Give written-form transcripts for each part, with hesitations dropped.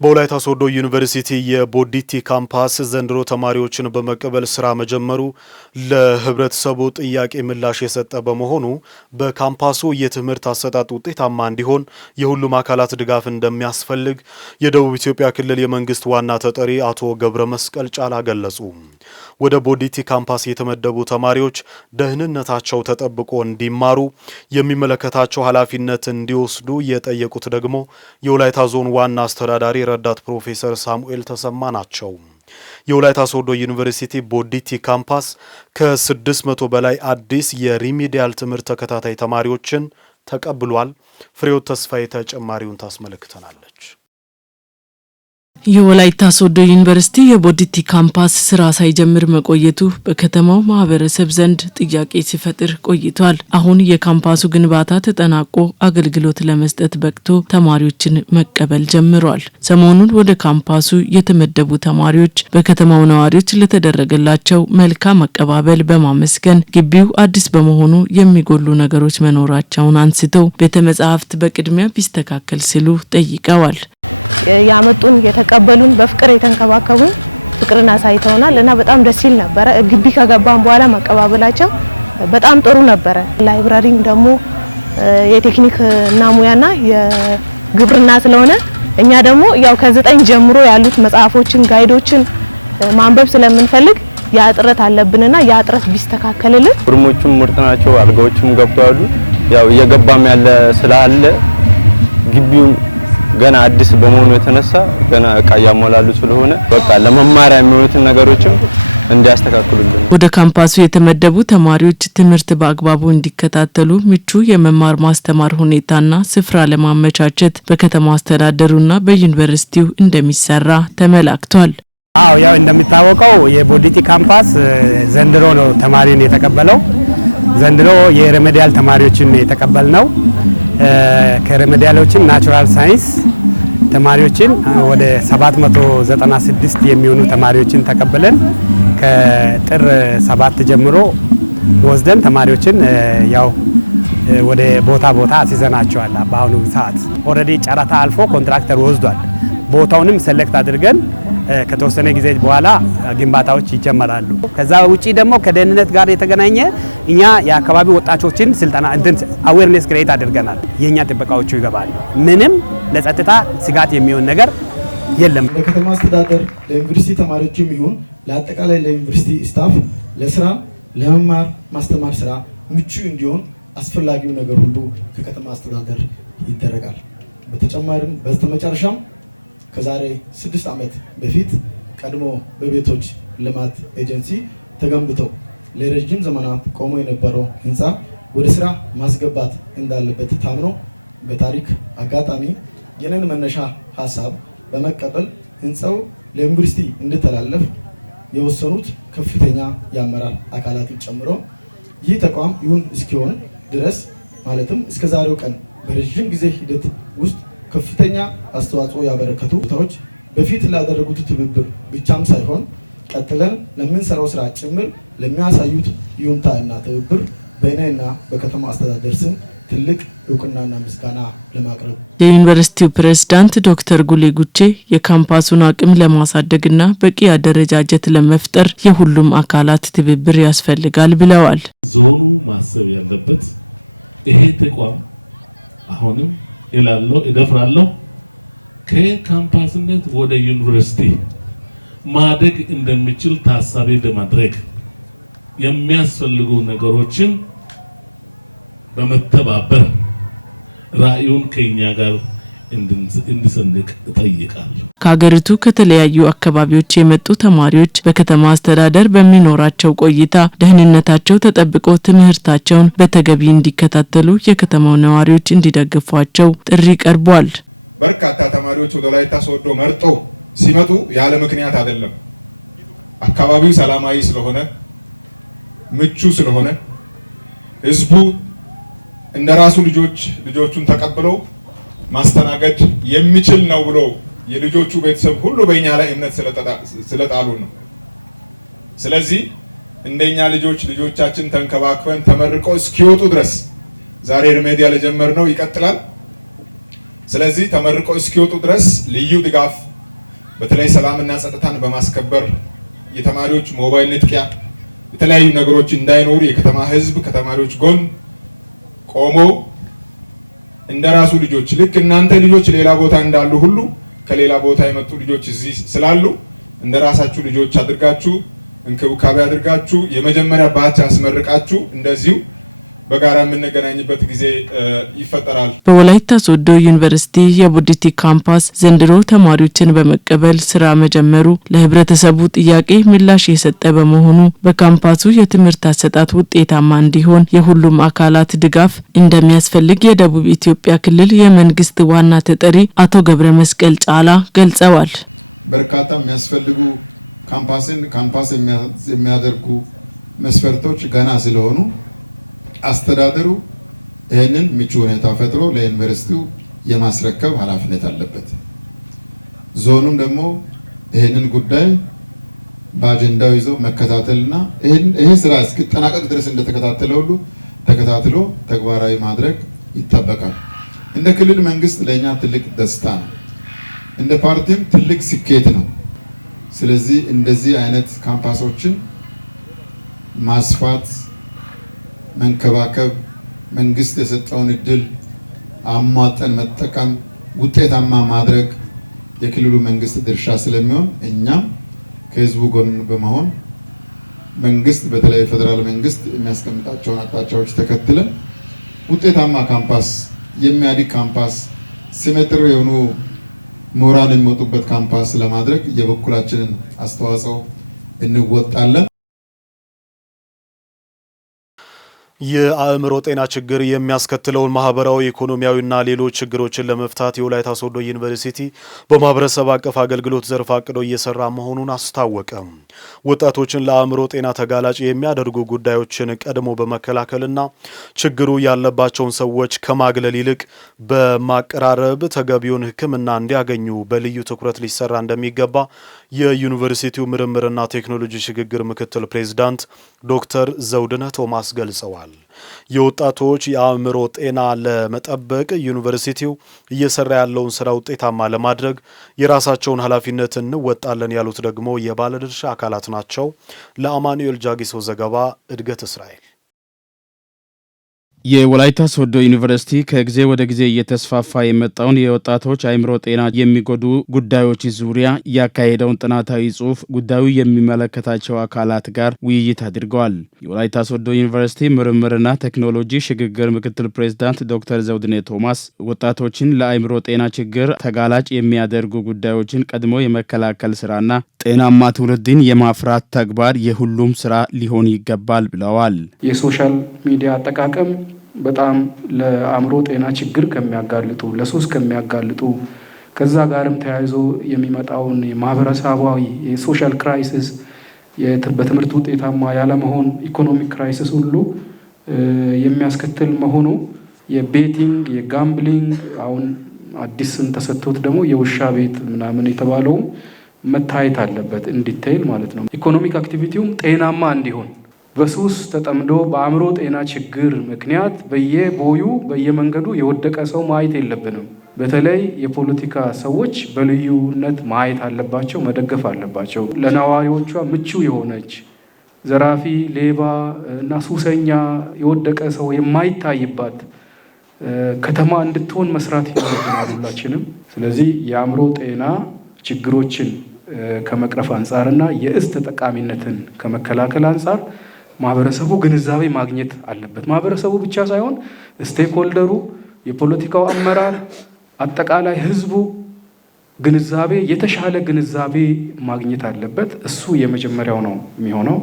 በወላይታ ሶዶ ዩኒቨርሲቲ የቦዲቲ ካምፓስ ዘንድሮ ተማሪዎችን በመቀበል ስራ መጀመሩ ለህብረተሰቡ ጥያቄ ምላሽ የሰጠ በመሆኑ በካምፓሱ የትምህርት አሰጣጥ ውጤታማ እንዲሆን የሁሉም አካላት ድጋፍ እንደሚያስፈልግ የደቡብ ኢትዮጵያ ክልል የመንግስት ዋና ተጠሪ አቶ ገብረ መስቀል ጫላ ገለጹ። ወደ ቦዲቲ ካምፓስ የተመደቡ ተማሪዎች ደህንነታቸው ተጠብቆ እንዲማሩ የሚመለከታቸው ኃላፊነት እንዲወስዱ የጠየቁት ደግሞ የወላይታ ዞን ዋና አስተዳዳሪ ረዳት ፕሮፌሰር ሳሙኤል ተሰማ ናቸው። የወላይታ ሶዶ ዩኒቨርሲቲ ቦዲቲ ካምፓስ ከ600 በላይ አዲስ የሪሚዲያል ትምህርት ተከታታይ ተማሪዎችን ተቀብሏል። ፍሬው ተስፋዬ ተጨማሪውን ታስመለክተናለች። የወላይታ ሶዶ ዩኒቨርሲቲ የቦዲቲ ካምፓስ ስራ ሳይጀምር መቆየቱ በከተማው ማህበረሰብ ዘንድ ጥያቄ ሲፈጥር ቆይቷል። አሁን የካምፓሱ ግንባታ ተጠናቆ አገልግሎት ለመስጠት በቅቶ ተማሪዎችን መቀበል ጀምሯል። ሰሞኑን ወደ ካምፓሱ የተመደቡ ተማሪዎች በከተማው ነዋሪዎች ለተደረገላቸው መልካም አቀባበል በማመስገን ግቢው አዲስ በመሆኑ የሚጎሉ ነገሮች መኖራቸውን አንስተው ቤተ መጻሕፍት በቅድሚያ ቢስተካከል ሲሉ ጠይቀዋል። ያመጡን የተቀበሉን በፍቅር የተንከባከቡን ፍቅርን አሳይተውናል እና በጣም ደስ ይል ነበር። ግቢ ከገባን በኋላ መቀባበላቸው በጣም ጥሩ ነበር። ላይብራሪም ደግሞ የቴክኒክ እና ሙያና የግብርና ስለሆነ እኛ ደግሞ ያው ከ9 ጀምሮ ያሉት መጽሐፎችን ጋይዶችን ማንበብ ስለምንፈልግ ያጥረት አለብንና ያጥረት ቢስተካከልልን። ሩሞቹም ምርጥ ናቸው። አልጋዎቹም ገብተዋል። ያው እየገባም ያለ ስላለ ግቢው ገና አዲስ በመሆኑ የተነሳ ገና እቃ ያሟላሉ ስለሆነ በቃ ለመማሪያ የሚሆኑትን ነገሮችም እንዲያስተካክሉልን። ወደ ካምፓሱ የተመደቡ ተማሪዎች ትምህርት በአግባቡ እንዲከታተሉ ምቹ የመማር ማስተማር ሁኔታና ስፍራ ለማመቻቸት በከተማ አስተዳደሩና በዩኒቨርሲቲው እንደሚሰራ ተመላክቷል። ያው እንደሚታወቀው የቦዲቲ ካምፓስ ዘንድሮ ነው ተማሪን የተቀበለው። ዘንድሮ የሬሜዲያል ተማሪዎችን የተቀበልነው ከሬሜዲያሎችን ናቹራል ሳይንስ ተማሪዎችን ወደ 796 የሚሆኑ ተማሪዎችን ተቀበለን ከጥር 7 ጀምሮ ወስደን ተማሪዎችን ያው ወደ ቦታ አስይዘናቸዋል። በአሁኑ ሰዓት ኦሬዲ ጨረታ አልፎ ኮንትራክተር ወስዷል። ቦታውንም ሴሌክት አድርገን ከተወሰነ ጊዜ በኋላ ግንባታዎች ይጀመራሉ። ከዛ ውጪ ደግሞ ከደህንነት ጋር የተገናኘ እኛ የአካባቢ ወጣቶችን ስልጠና አዌርነስ ክሬት አድርገናል። የኛ ጥበቃዎቹ ይገባሉ። ምንም ለጸጥታ ስጋት የሚሆን ነገር የለም። ለከተማ አስተዳደር ለዩኒቨርሲቲ ተማሪዎችም ይሁን ለአጠቃላይ ለዩኒቨርሲቲ ስታፍ ለስራ ለመማር ማስተማር ስራ ምቹ እንዲሆን አስፈላጊው ነገር ሁሉ ከከተማ አስተዳደር ይደረጋል። በተጨማሪም በስተመጨረሻም ከዛሬ 6 ዓመት በፊት ቀድሞ በቤቶች ልማት ኤጀንሲ ተገንብቶ ለረጅም ዘመናት ቆሞ የነበረው ህንፃ ወደ ስራ ማስገባት እንዳለበት ታምኖ በታሪክ አጋጣሚ የነን መነሻ ሐሳብ በመቀበል ህንፃው ለዩኒቨርሲቲ እንዲተላለፍ የወሰኑት ከፍተኛ የአመራር አካላትን ጨምሮ ይህ ተቋም ይሁን እስኪሆን ድረስ ማለትም እስከዛሬው ቀን በረጅም ጊዜ ሂደት ውስጥ ከፍተኛ አስተዋጽኦ ያበረከቱ ቦታዎች በፊት ላደረጉት ትብብር ብቻም ሳይሆን ቀጥለን ለምንሰራው ስራ ጭምር ለሚያሳዩት ይሁንታ እና ትብብር በእኔና በከተማ አስተዳደር ስም ትልቅ እውቅናና ምስጋና ለማቅረብ የዩኒቨርሲቲው ፕሬዝዳንት ዶክተር ጉሌ ጉቼ የካምፓሱን አቅም ለማሳደግና በቂ አደረጃጀት ለመፍጠር የሁሉም አካላት ትብብር ያስፈልጋል ብለዋል። ዞኑ ማሰብ ያለበት ይሄ ተቋም አሁንም ይላለው እደፍራለሁ ከካምፓስነት ወደ ዩኒቨርሲቲ ማደግ እንደሚችል ታሳቢ በማድረግ የሚያስፈልጉ ነገሮችን በመተባበር ራዕዩን ከኛ ጋር እንድንሰንቅ እጠይቃለሁ። ከሀገሪቱ ከተለያዩ አካባቢዎች የመጡ ተማሪዎች በከተማ አስተዳደር በሚኖራቸው ቆይታ ደህንነታቸው ተጠብቆ ትምህርታቸውን በተገቢ እንዲከታተሉ የከተማው ነዋሪዎች እንዲደግፏቸው ጥሪ ቀርቧል። በርካታ ተማሪዎች ወደ ወላይታ ሶዶ መርጦ ሲመጡ ያለ ምክንያት አይደለም። አካባቢው ሰላማዊ ስለሆነ ምቹ ስለሆነ ህዝቡ እንደራሱ ልጆቹን ተቀብለው ማስተናገድ የሚችል ነው ብሎ የልጆቹ ቤተሰብ ሁሉ በእኛ ላይ እምነት ስለጣሉ ነው። ስለዚህ እንደኛ ልጆቻችን ተንከባክበን ተመርቀው እስኪወጡ ድረስ ዛሬ ሪሜዲያል ጀመርነው ይቀጥላል። ስለዚህ ተመርቀው እስኪወጡ ድረስ ልዩ ድጋፍ በተለይ ሰላምና ጸጥታን በማስከበር የተማሪዎች ሞባይል ንጥቂያ የተለያዩ ነገሮች እንዳይኖሩ የከተማ ህዝብ ከተማሪዎች ጎን ቆሞ እንደራሱ ልጆች ልክ እናንተ ልጆች ሌላ ቦታ እንዳሉ ሁሉ ከሌላ ቦታ የመጡ ልጆች እዚህ ስላሉ እንደራሳችሁ ልጆች አድርጋችሁ እንክብካቤ አድርጋችሁ የመጀመሪያ ባች አስመርቃችሁ እንደዚሁ በጋራ የምንገናኝበት ጊዜ ይፈጠራል። በወላይታ ሶዶ ዩኒቨርሲቲ የቦዲቲ ካምፓስ ዘንድሮ ተማሪዎችን በመቀበል ስራ መጀመሩ ለህብረተሰቡ ጥያቄ ምላሽ የሰጠ በመሆኑ በካምፓሱ የትምህርት አሰጣጥ ውጤታማ እንዲሆን የሁሉም አካላት ድጋፍ እንደሚያስፈልግ የደቡብ ኢትዮጵያ ክልል የመንግስት ዋና ተጠሪ አቶ ገብረ መስቀል ጫላ ገልጸዋል። በርካታ የሚያስፈልጉ ካምፓስ የሚያደርጉ መስፈርቶች ገና ስለሆኑ አስተዳደሩ ይህንን ምቹ ሁኔታ ፈጥሮ ለዩኒቨርሲቲው የማስረከብ ኃላፊነት አለበት። ዞኑም ደግሞ ይህንን ጉዳይ በአጀንዳው ይዞ መከታተልና ይሄ ስራ እስኪጠናቀቅ ድረስ እንደተከታተለ ሁሉ ተከታትሎ ተግባራዊ ማድረግ ይጠበቃል። እንደ ክልል መንግስት ለኛ ትልቅ ደስታ ነው፣ እንደ ፓርቲም ትልቅ ስኬት ነው። ስለዚህ እንደዚህ አይነት ካምፓሶችን ማስፋት መንከባከብ መንግስት የሰጠውን እድል አሟጠን መጠቀም ውጤታማ ማድረግ የክልሉ መንግስት ድርሻ ስለሚሆን እኛም ከህዝቡ ጎን በመሆን መንግስት በተለይ ፌደራል መንግስት የሚያስቀምጣቸውን አቅጣጫዎች ተከትለን ውጤታማ ካምፓስ የሚያድግ ካምፓስ ሲሜትር የሆኑ ምሁራን የሚወጡበት ካምፓስ ለማድረግ የበኩላችንን አስተዋጽኦ እንወጣለን። የአእምሮ ጤና ችግር የሚያስከትለውን ማህበራዊ፣ ኢኮኖሚያዊና ሌሎች ችግሮችን ለመፍታት የወላይታ ሶዶ ዩኒቨርሲቲ በማህበረሰብ አቀፍ አገልግሎት ዘርፍ አቅዶ እየሰራ መሆኑን አስታወቀ። ወጣቶችን ለአእምሮ ጤና ተጋላጭ የሚያደርጉ ጉዳዮችን ቀድሞ በመከላከልና ችግሩ ያለባቸውን ሰዎች ከማግለል ይልቅ በማቀራረብ ተገቢውን ሕክምና እንዲያገኙ በልዩ ትኩረት ሊሰራ እንደሚገባ የዩኒቨርሲቲው ምርምርና ቴክኖሎጂ ሽግግር ምክትል ፕሬዝዳንት ዶክተር ዘውድነህ ቶማስ ገልጸዋል። የወጣቶች የአእምሮ ጤና ለመጠበቅ ዩኒቨርሲቲው እየሰራ ያለውን ስራ ውጤታማ ለማድረግ የራሳቸውን ኃላፊነት እንወጣለን ያሉት ደግሞ የባለድርሻ አካላት ናቸው። ለአማኑኤል ጃጊሶ ዘገባ እድገት እስራኤል። የወላይታ ሶዶ ዩኒቨርሲቲ ከጊዜ ወደ ጊዜ እየተስፋፋ የመጣውን የወጣቶች አእምሮ ጤና የሚጎዱ ጉዳዮች ዙሪያ ያካሄደውን ጥናታዊ ጽሑፍ ጉዳዩ የሚመለከታቸው አካላት ጋር ውይይት አድርገዋል። የወላይታ ሶዶ ዩኒቨርሲቲ ምርምርና ቴክኖሎጂ ሽግግር ምክትል ፕሬዝዳንት ዶክተር ዘውድነህ ቶማስ ወጣቶችን ለአእምሮ ጤና ችግር ተጋላጭ የሚያደርጉ ጉዳዮችን ቀድሞ የመከላከል ስራና ጤናማ ትውልድን የማፍራት ተግባር የሁሉም ስራ ሊሆን ይገባል ብለዋል። የሶሻል ሚዲያ አጠቃቀም በጣም ለአእምሮ ጤና ችግር ከሚያጋልጡ ለሱስ ከሚያጋልጡ ከዛ ጋርም ተያይዞ የሚመጣውን ማህበረሰባዊ የሶሻል ክራይሲስ በትምህርት ውጤታማ ያለመሆን ኢኮኖሚክ ክራይሲስ ሁሉ የሚያስከትል መሆኑ የቤቲንግ የጋምብሊንግ አሁን አዲስን ተሰጥቶት ደግሞ የውሻ ቤት ምናምን የተባለው መታየት አለበት እንዲቴል ማለት ነው። ኢኮኖሚክ አክቲቪቲውም ጤናማ እንዲሆን በሱስ ተጠምዶ በአእምሮ ጤና ችግር ምክንያት በየቦዩ በየመንገዱ የወደቀ ሰው ማየት የለብንም። በተለይ የፖለቲካ ሰዎች በልዩነት ማየት አለባቸው፣ መደገፍ አለባቸው። ለነዋሪዎቿ ምቹ የሆነች ዘራፊ፣ ሌባ እና ሱሰኛ የወደቀ ሰው የማይታይባት ከተማ እንድትሆን መስራት ይኖርብናል ሁላችንም። ስለዚህ የአእምሮ ጤና ችግሮችን ከመቅረፍ አንጻርና የእስ ተጠቃሚነትን ከመከላከል አንጻር ማህበረሰቡ ግንዛቤ ማግኘት አለበት። ማህበረሰቡ ብቻ ሳይሆን ስቴክሆልደሩ፣ የፖለቲካው አመራር፣ አጠቃላይ ህዝቡ ግንዛቤ የተሻለ ግንዛቤ ማግኘት አለበት። እሱ የመጀመሪያው ነው የሚሆነው።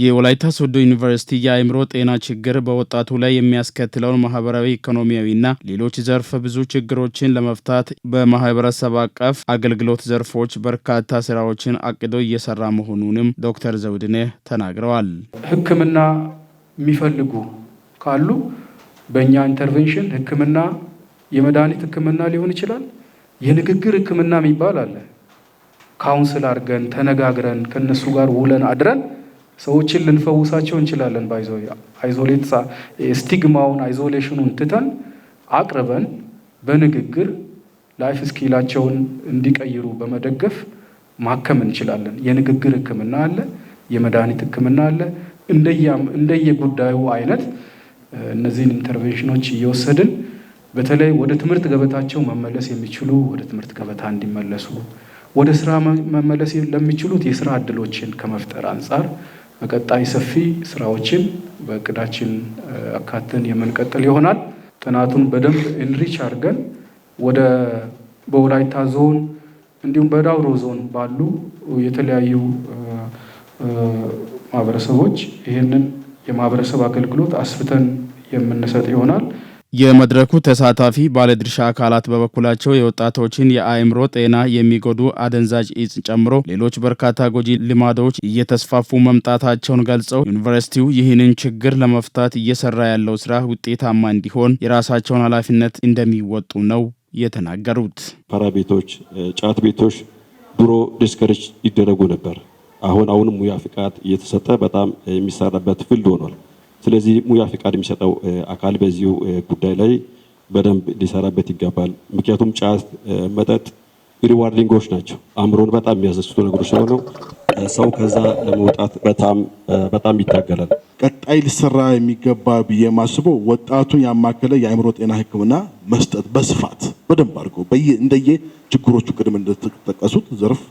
የወላይታ ሶዶ ዩኒቨርሲቲ የአእምሮ ጤና ችግር በወጣቱ ላይ የሚያስከትለውን ማህበራዊ፣ ኢኮኖሚያዊና ሌሎች ዘርፈ ብዙ ችግሮችን ለመፍታት በማህበረሰብ አቀፍ አገልግሎት ዘርፎች በርካታ ስራዎችን አቅዶ እየሰራ መሆኑንም ዶክተር ዘውድነህ ተናግረዋል። ሕክምና የሚፈልጉ ካሉ በእኛ ኢንተርቬንሽን ሕክምና የመድኃኒት ሕክምና ሊሆን ይችላል። የንግግር ሕክምና የሚባል አለ። ካውንስል አድርገን ተነጋግረን ከነሱ ጋር ውለን አድረን ሰዎችን ልንፈውሳቸው እንችላለን። አይዞሌት ስቲግማውን አይዞሌሽኑን ትተን አቅርበን በንግግር ላይፍ ስኪላቸውን እንዲቀይሩ በመደገፍ ማከም እንችላለን። የንግግር ሕክምና አለ፣ የመድኃኒት ሕክምና አለ። እንደየጉዳዩ አይነት እነዚህን ኢንተርቬንሽኖች እየወሰድን በተለይ ወደ ትምህርት ገበታቸው መመለስ የሚችሉ ወደ ትምህርት ገበታ እንዲመለሱ፣ ወደ ስራ መመለስ ለሚችሉት የስራ እድሎችን ከመፍጠር አንጻር በቀጣይ ሰፊ ስራዎችን በእቅዳችን አካተን የምንቀጥል ይሆናል። ጥናቱን በደንብ ኢንሪች አድርገን በወላይታ ዞን እንዲሁም በዳውሮ ዞን ባሉ የተለያዩ ማህበረሰቦች ይህንን የማህበረሰብ አገልግሎት አስፍተን የምንሰጥ ይሆናል። የመድረኩ ተሳታፊ ባለድርሻ አካላት በበኩላቸው የወጣቶችን የአእምሮ ጤና የሚጎዱ አደንዛዥ እጽ ጨምሮ ሌሎች በርካታ ጎጂ ልማዶች እየተስፋፉ መምጣታቸውን ገልጸው ዩኒቨርሲቲው ይህንን ችግር ለመፍታት እየሰራ ያለው ስራ ውጤታማ እንዲሆን የራሳቸውን ኃላፊነት እንደሚወጡ ነው የተናገሩት። ፓራ ቤቶች፣ ጫት ቤቶች ድሮ ዲስከሬጅ ይደረጉ ነበር። አሁንም ሙያ ፍቃድ እየተሰጠ በጣም የሚሰራበት ፊልድ ሆኗል። ስለዚህ ሙያ ፍቃድ የሚሰጠው አካል በዚሁ ጉዳይ ላይ በደንብ ሊሰራበት ይገባል። ምክንያቱም ጫት፣ መጠጥ ሪዋርዲንጎች ናቸው። አእምሮን በጣም የሚያስደስቱ ነገሮች ስለሆኑ ሰው ከዛ ለመውጣት በጣም ይታገላል። ቀጣይ ሊሰራ የሚገባ ብዬ ማስበው ወጣቱን ያማከለ የአእምሮ ጤና ሕክምና መስጠት በስፋት በደንብ አድርጎ እንደየ ችግሮቹ ቅድም እንደተጠቀሱት ዘርፍ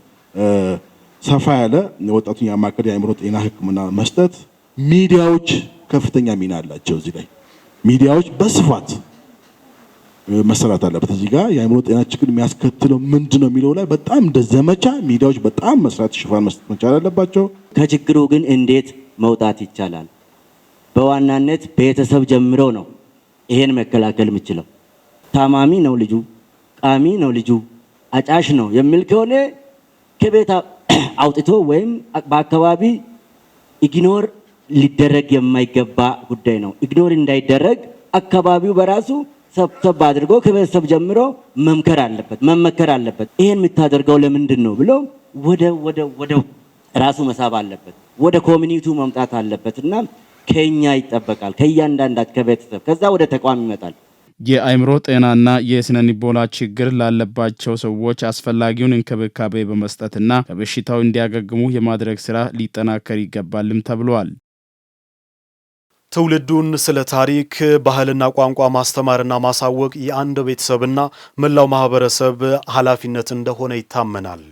ሰፋ ያለ ወጣቱን ያማከለ የአእምሮ ጤና ሕክምና መስጠት። ሚዲያዎች ከፍተኛ ሚና አላቸው። እዚህ ላይ ሚዲያዎች በስፋት መሰራት አለበት። እዚህ ጋር የአእምሮ ጤና ችግር የሚያስከትለው ምንድነው የሚለው ላይ በጣም እንደ ዘመቻ ሚዲያዎች በጣም መስራት ሽፋን መስጠት መቻል አለባቸው። ከችግሩ ግን እንዴት መውጣት ይቻላል? በዋናነት ቤተሰብ ጀምሮ ነው ይሄን መከላከል የምችለው። ታማሚ ነው ልጁ፣ ቃሚ ነው ልጁ፣ አጫሽ ነው የሚል ከሆነ ከቤት አውጥቶ ወይም በአካባቢ ኢግኖር ሊደረግ የማይገባ ጉዳይ ነው። ኢግኖር እንዳይደረግ አካባቢው በራሱ ሰብሰብ አድርጎ ከቤተሰብ ጀምሮ መምከር አለበት። ይሄን የምታደርገው ለምንድን ነው ብሎ ወደ ራሱ መሳብ አለበት። ወደ ኮሚኒቲው መምጣት አለበት እና ከኛ ይጠበቃል፣ ከእያንዳንዳችን ከቤተሰብ፣ ከዛ ወደ ተቋም ይመጣል። የአእምሮ ጤናና የስነ ልቦና ችግር ላለባቸው ሰዎች አስፈላጊውን እንክብካቤ በመስጠትና ከበሽታው እንዲያገግሙ የማድረግ ስራ ሊጠናከር ይገባልም ተብሏል። ትውልዱን ስለ ታሪክ፣ ባህልና ቋንቋ ማስተማርና ማሳወቅ የአንድ ቤተሰብና መላው ማህበረሰብ ኃላፊነት እንደሆነ ይታመናል።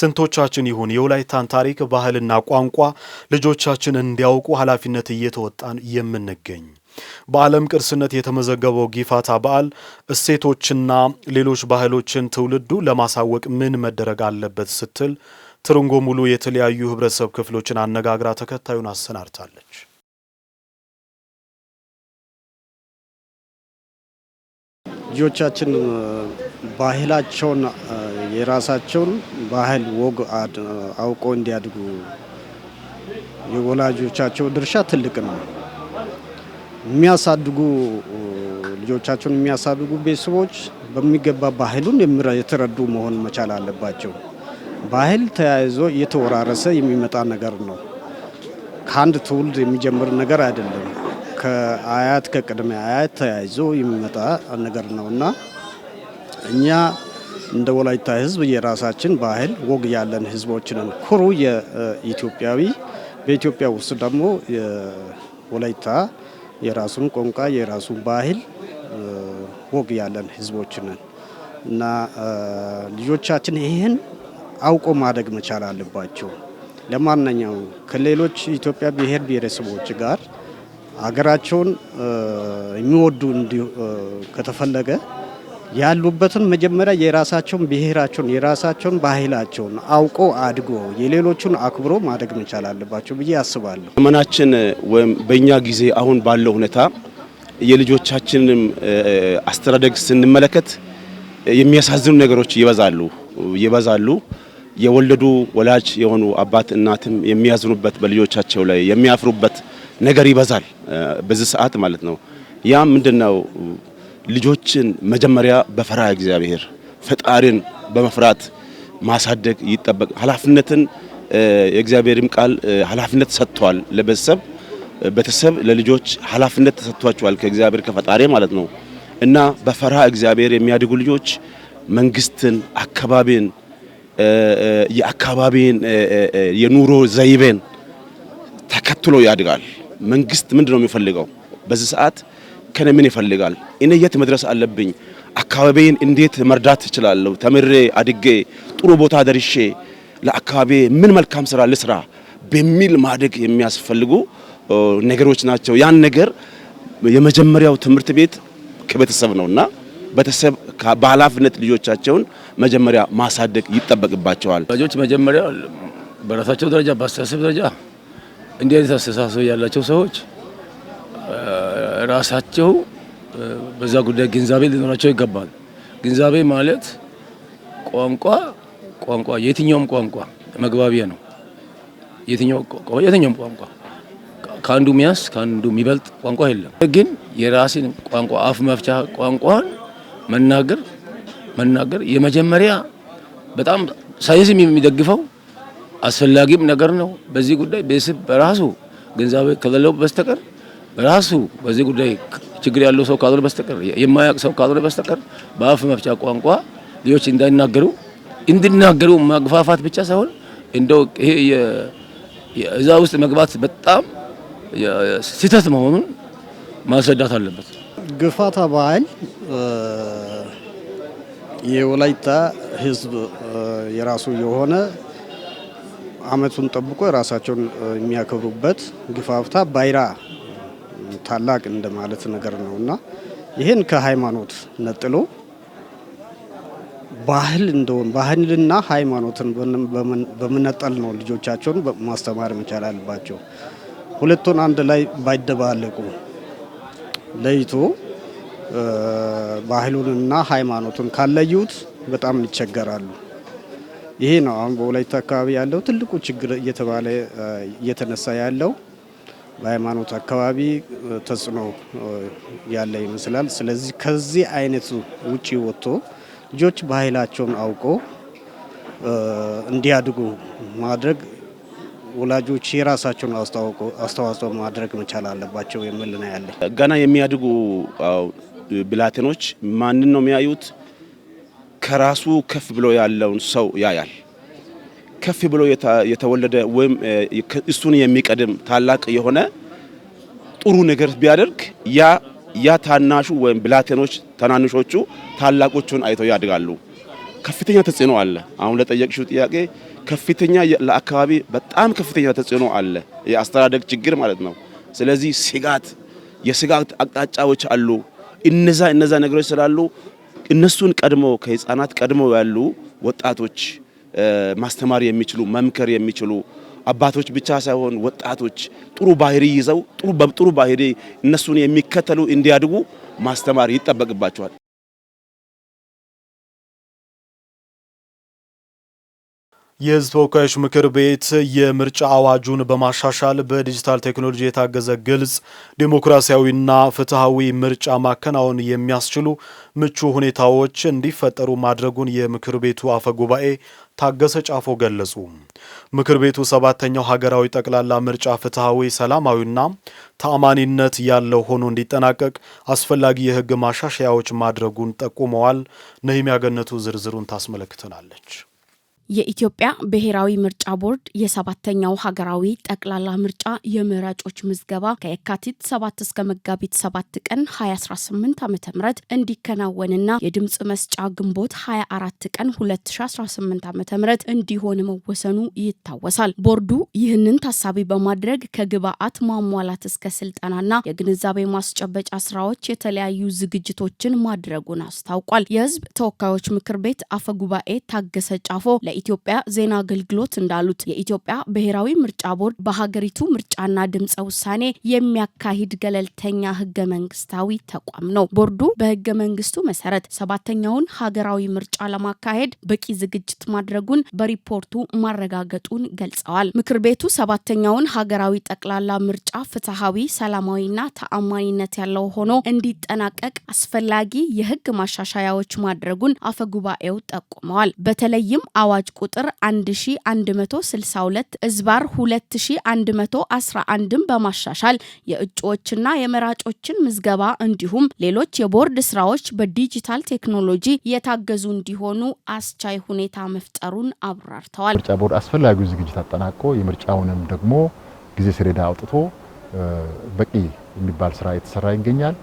ስንቶቻችን ይሁን የወላይታን ታሪክ፣ ባህልና ቋንቋ ልጆቻችን እንዲያውቁ ኃላፊነት እየተወጣን የምንገኝ። በዓለም ቅርስነት የተመዘገበው ጊፋታ በዓል እሴቶችና ሌሎች ባህሎችን ትውልዱ ለማሳወቅ ምን መደረግ አለበት ስትል ትርንጎ ሙሉ የተለያዩ ህብረተሰብ ክፍሎችን አነጋግራ ተከታዩን አሰናድታለች። ልጆቻችን ባህላቸውን የራሳቸውን ባህል ወግ አውቆ እንዲያድጉ የወላጆቻቸው ድርሻ ትልቅ ነው። ልጆቻቸውን የሚያሳድጉ ቤተሰቦች በሚገባ ባህሉን የተረዱ መሆን መቻል አለባቸው። ባህል ተያይዞ እየተወራረሰ የሚመጣ ነገር ነው። ከአንድ ትውልድ የሚጀምር ነገር አይደለም። ከአያት ከቅድመ አያት ተያይዞ የሚመጣ ነገር ነውና እኛ እንደ ወላይታ ህዝብ የራሳችን ባህል ወግ ያለን ህዝቦች ነን። ኩሩ የኢትዮጵያዊ በኢትዮጵያ ውስጥ ደግሞ ወላይታ የራሱን ቋንቋ የራሱን ባህል ወግ ያለን ህዝቦች ነን እና ልጆቻችን ይሄን አውቆ ማደግ መቻል አለባቸው። ለማንኛውም ከሌሎች ኢትዮጵያ ብሔር ብሔረሰቦች ጋር አገራቸውን የሚወዱ ከተፈለገ ያሉበትን መጀመሪያ የራሳቸውን ብሔራቸውን የራሳቸውን ባህላቸውን አውቆ አድጎ የሌሎቹን አክብሮ ማደግ መቻል አለባቸው ብዬ አስባለሁ። ዘመናችን ወይም በእኛ ጊዜ አሁን ባለው ሁኔታ የልጆቻችንን አስተዳደግ ስንመለከት የሚያሳዝኑ ነገሮች ይበዛሉ። የወለዱ ወላጅ የሆኑ አባት እናትም የሚያዝኑበት በልጆቻቸው ላይ የሚያፍሩበት ነገር ይበዛል በዚህ ሰዓት ማለት ነው። ያ ምንድነው? ልጆችን መጀመሪያ በፈሪሃ እግዚአብሔር ፈጣሪን በመፍራት ማሳደግ ይጠበቅ። ኃላፊነትን የእግዚአብሔርም ቃል ኃላፊነት ሰጥቷል ለቤተሰብ ለልጆች ኃላፊነት ተሰጥቷቸዋል ከእግዚአብሔር ከፈጣሪ ማለት ነው። እና በፈሪሃ እግዚአብሔር የሚያድጉ ልጆች መንግስትን፣ አካባቢን የአካባቢን የኑሮ ዘይቤን ተከትሎ ያድጋል። መንግስት ምንድነው የሚፈልገው? በዚህ ሰዓት ከኔ ምን ይፈልጋል? እኔ የት መድረስ አለብኝ? አካባቢን እንዴት መርዳት እችላለሁ? ተምሬ አድጌ ጥሩ ቦታ ደርሼ ለአካባቢ ምን መልካም ስራ ልስራ በሚል ማደግ የሚያስፈልጉ ነገሮች ናቸው። ያን ነገር የመጀመሪያው ትምህርት ቤት ከቤተሰብ ነውና ቤተሰብ በኃላፊነት ልጆቻቸውን መጀመሪያ ማሳደግ ይጠበቅባቸዋል። ልጆች መጀመሪያ በራሳቸው ደረጃ በአስተሳሰብ ደረጃ እንዲህ አይነት አስተሳሰብ ያላቸው ሰዎች ራሳቸው በዛ ጉዳይ ግንዛቤ ሊኖራቸው ይገባል። ግንዛቤ ማለት ቋንቋ የትኛውም ቋንቋ መግባቢያ ነው። የትኛውም ቋንቋ ከአንዱ ሚያስ ከአንዱ የሚበልጥ ቋንቋ የለም። ግን የራስን ቋንቋ አፍ መፍቻ ቋንቋን መናገር የመጀመሪያ በጣም ሳይንስም የሚደግፈው አስፈላጊም ነገር ነው። በዚህ ጉዳይ ቤተሰብ በራሱ ግንዛቤ ከሌለው በስተቀር በራሱ በዚህ ጉዳይ ችግር ያለው ሰው ካልሆነ በስተቀር የማያውቅ ሰው ካልሆነ በስተቀር በአፍ መፍቻ ቋንቋ ልጆች እንዲናገሩ ማግፋፋት ብቻ ሳይሆን እንደው ይሄ እዛ ውስጥ መግባት በጣም ስህተት መሆኑን ማስረዳት አለበት። ግፋታ ባህል የወላይታ ህዝብ የራሱ የሆነ አመቱን ጠብቆ የራሳቸውን የሚያከብሩበት ግፋታ ባይራ ታላቅ እንደማለት ነገር ነውና ይሄን ከሃይማኖት ነጥሎ ባህልና ሃይማኖትን በመነጠል ነው ልጆቻቸውን ማስተማር መቻል አለባቸው። ሁለቱን አንድ ላይ ባይደባለቁ ለይቶ ባህሉንና ሃይማኖቱን ካለዩት በጣም ይቸገራሉ። ይሄ ነው አሁን በወላይታ አካባቢ ያለው ትልቁ ችግር እየተነሳ ያለው በሃይማኖት አካባቢ ተጽዕኖ ያለ ይመስላል። ስለዚህ ከዚህ አይነቱ ውጪ ወጥቶ ልጆች ባህላቸውን አውቆ እንዲያድጉ ማድረግ ወላጆች የራሳቸውን አስተዋጽኦ ማድረግ መቻል አለባቸው የሚል ነው ያለኝ። ገና የሚያድጉ ብላቴኖች ማንን ነው የሚያዩት? ከራሱ ከፍ ብሎ ያለውን ሰው ያያል። ከፍ ብሎ የተወለደ ወይም እሱን የሚቀድም ታላቅ የሆነ ጥሩ ነገር ቢያደርግ ያ ታናሹ ወይም ብላቴኖች ታናንሾቹ ታላቆቹን አይተው ያድጋሉ። ከፍተኛ ተጽዕኖ አለ። አሁን ለጠየቅሽው ጥያቄ ከፍተኛ ለአካባቢ በጣም ከፍተኛ ተጽዕኖ አለ። የአስተዳደግ ችግር ማለት ነው። ስለዚህ የስጋት አቅጣጫዎች አሉ። እነዛ ነገሮች ስላሉ እነሱን ቀድሞ ከህፃናት ቀድሞ ያሉ ወጣቶች ማስተማር የሚችሉ መምከር የሚችሉ አባቶች ብቻ ሳይሆን ወጣቶች ጥሩ ባህሪ ይዘው ጥሩ ባህሪ እነሱን የሚከተሉ እንዲያድጉ ማስተማር ይጠበቅባቸዋል። የሕዝብ ተወካዮች ምክር ቤት የምርጫ አዋጁን በማሻሻል በዲጂታል ቴክኖሎጂ የታገዘ ግልጽ ዲሞክራሲያዊና ፍትሃዊ ምርጫ ማከናወን የሚያስችሉ ምቹ ሁኔታዎች እንዲፈጠሩ ማድረጉን የምክር ቤቱ አፈ ጉባኤ ታገሰ ጫፎ ገለጹ። ምክር ቤቱ 7ኛው ሀገራዊ ጠቅላላ ምርጫ ፍትሃዊ፣ ሰላማዊና ተአማኒነት ያለው ሆኖ እንዲጠናቀቅ አስፈላጊ የህግ ማሻሻያዎች ማድረጉን ጠቁመዋል። ነህሚያ ገነቱ ዝርዝሩን ታስመለክተናለች። የኢትዮጵያ ብሔራዊ ምርጫ ቦርድ የ7ኛው ሀገራዊ ጠቅላላ ምርጫ የመራጮች ምዝገባ ከየካቲት 7 እስከ መጋቢት 7 ቀን 2018 ዓ.ም እንዲከናወንና የድምጽ መስጫ ግንቦት 24 ቀን 2018 ዓ.ም እንዲሆን መወሰኑ ይታወሳል። ቦርዱ ይህንን ታሳቢ በማድረግ ከግብአት ማሟላት እስከ ስልጠናና የግንዛቤ ማስጨበጫ ስራዎች የተለያዩ ዝግጅቶችን ማድረጉን አስታውቋል። የህዝብ ተወካዮች ምክር ቤት አፈ ጉባኤ ታገሰ ጫፎ ለኢትዮጵያ ዜና አገልግሎት እንዳሉት የኢትዮጵያ ብሔራዊ ምርጫ ቦርድ በሀገሪቱ ምርጫና ድምጽ ውሳኔ የሚያካሂድ ገለልተኛ ህገ መንግስታዊ ተቋም ነው። ቦርዱ በህገ መንግስቱ መሰረት 7ኛውን ሀገራዊ ምርጫ ለማካሄድ በቂ ዝግጅት ማድረጉን በሪፖርቱ ማረጋገጡን ገልጸዋል። ምክር ቤቱ 7ኛውን ሀገራዊ ጠቅላላ ምርጫ ፍትሃዊ፣ ሰላማዊና ተአማኒነት ያለው ሆኖ እንዲጠናቀቅ አስፈላጊ የህግ ማሻሻያዎች ማድረጉን አፈጉባኤው ጠቁመዋል። በተለይም አዋጁ አዋጅ ቁጥር 1162 ዝባር 2111ን በማሻሻል የእጩዎችና የመራጮችን ምዝገባ እንዲሁም ሌሎች የቦርድ ስራዎች በዲጂታል ቴክኖሎጂ የታገዙ እንዲሆኑ አስቻይ ሁኔታ መፍጠሩን አብራርተዋል። ምርጫ ቦርድ አስፈላጊው ዝግጅት አጠናቆ የምርጫውንም ደግሞ ጊዜ ሰሌዳ አውጥቶ በቂ የሚባል ስራ የተሰራ ይገኛል።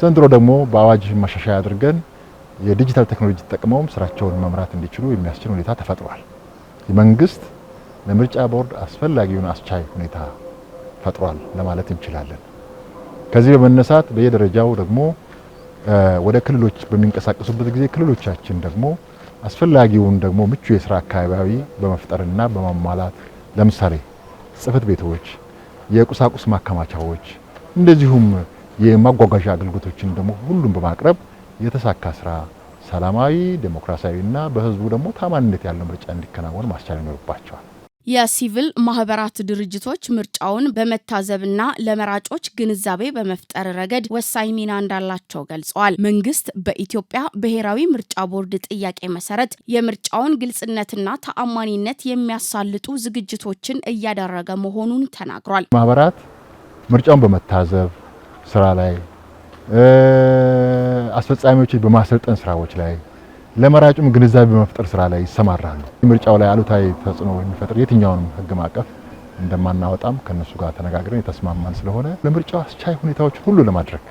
ዘንድሮ ደግሞ በአዋጅ ማሻሻያ አድርገን የዲጂታል ቴክኖሎጂ ተጠቅመው ስራቸውን መምራት እንዲችሉ የሚያስችል ሁኔታ ተፈጥሯል። የመንግስት ለምርጫ ቦርድ አስፈላጊውን አስቻይ ሁኔታ ፈጥሯል ለማለት እንችላለን። ከዚህ በመነሳት በየደረጃው ደግሞ ወደ ክልሎች በሚንቀሳቀሱበት ጊዜ ክልሎቻችን ደግሞ አስፈላጊውን ደግሞ ምቹ የስራ አካባቢ በመፍጠርና በማሟላት ለምሳሌ ጽህፈት ቤቶች፣ የቁሳቁስ ማከማቻዎች እንደዚሁም የማጓጓዣ አገልግሎቶችን ደግሞ ሁሉም በማቅረብ የተሳካ ስራ ሰላማዊ ዴሞክራሲያዊና በህዝቡ ደግሞ ታማኝነት ያለው ምርጫ እንዲከናወን ማስቻል ይኖርባቸዋል። የሲቪል ማህበራት ድርጅቶች ምርጫውን በመታዘብና ለመራጮች ግንዛቤ በመፍጠር ረገድ ወሳኝ ሚና እንዳላቸው ገልጸዋል። መንግስት በኢትዮጵያ ብሔራዊ ምርጫ ቦርድ ጥያቄ መሰረት የምርጫውን ግልጽነትና ተአማኒነት የሚያሳልጡ ዝግጅቶችን እያደረገ መሆኑን ተናግሯል። ማህበራት ምርጫውን በመታዘብ ስራ ላይ አስፈጻሚዎችን በማሰልጠን ስራዎች ላይ ለመራጩም ግንዛቤ በመፍጠር ስራ ላይ ይሰማራሉ። ምርጫው ላይ አሉታዊ ተጽዕኖ የሚፈጥር የትኛውንም ህግ ማዕቀፍ እንደማናወጣም ከነሱ ጋር ተነጋግረን የተስማማን ስለሆነ ለምርጫው አስቻይ ሁኔታዎች ሁሉ ለማድረግ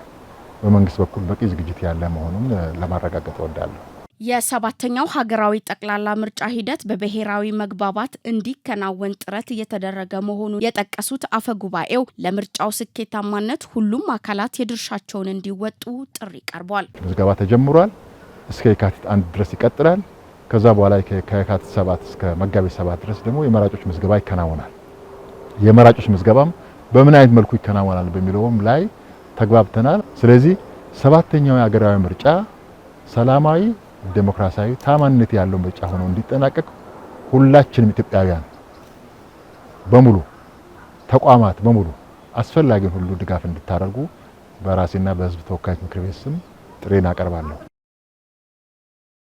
በመንግስት በኩል በቂ ዝግጅት ያለ መሆኑን ለማረጋገጥ እወዳለሁ። የሰባተኛው ሀገራዊ ጠቅላላ ምርጫ ሂደት በብሔራዊ መግባባት እንዲከናወን ጥረት እየተደረገ መሆኑን የጠቀሱት አፈጉባኤው ለምርጫው ስኬታማነት ሁሉም አካላት የድርሻቸውን እንዲወጡ ጥሪ ቀርቧል። ምዝገባ ተጀምሯል። እስከ የካቲት 1 ድረስ ይቀጥላል። ከዛ በኋላ ከየካቲት 7 እስከ መጋቢት 7 ድረስ ደግሞ የመራጮች ምዝገባ ይከናወናል። የመራጮች ምዝገባም በምን አይነት መልኩ ይከናወናል በሚለውም ላይ ተግባብተናል። ስለዚህ ሰባተኛው የሀገራዊ ምርጫ ሰላማዊ ዴሞክራሲያዊ ታማኝነት ያለው ምርጫ ሆኖ እንዲጠናቀቅ ሁላችንም ኢትዮጵያውያን በሙሉ ተቋማት በሙሉ አስፈላጊውን ሁሉ ድጋፍ እንድታደርጉ በራሴና በሕዝብ ተወካዮች ምክር ቤት ስም ጥሬን አቀርባለሁ።